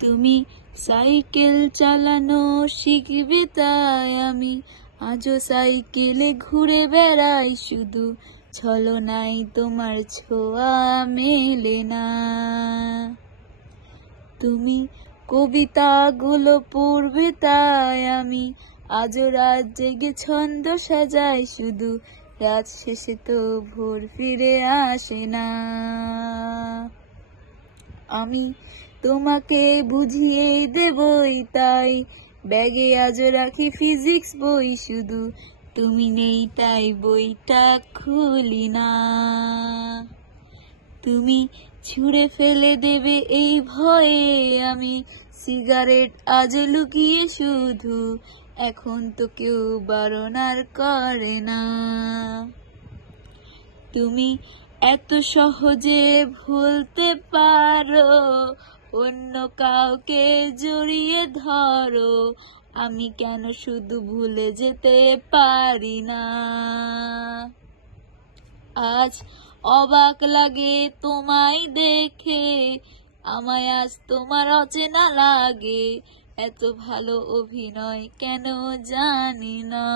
তুমি সাইকেল চালানো শিখবে তাই আমি আজও সাইকেলে ঘুরে বেড়াই শুধু, ছলনায় তোমার ছোঁয়া মেলে না। তুমি কবিতাগুলো পড়বে তাই আমি আজও রাত জেগে ছন্দ সাজাই শুধু, রাত শেষে তো ভোর ফিরে আসে না। আমি তোমাকে বুঝিয়ে দেবই তাই ব্যাগে আজও রাখি ফিজিক্স বই শুধু, তুমি নেই তাই বইটা খুলি না। তুমি ছুঁড়ে ফেলে দেবে এই ভয়ে আমি সিগারেট আজ লুকিয়ে শুধু, এখন তো কেউ বারণ আর করে না। তুমি এত সহজে ভুলতে পারো অন্য কাউকে জড়িয়ে ধরো, আমি কেন শুধু ভুলে যেতে পারি না। আজ অবাক লাগে তোমায় দেখে, আমায় আজ তোমার অচেনা লাগে, এত ভালো অভিনয় কেন জানি না।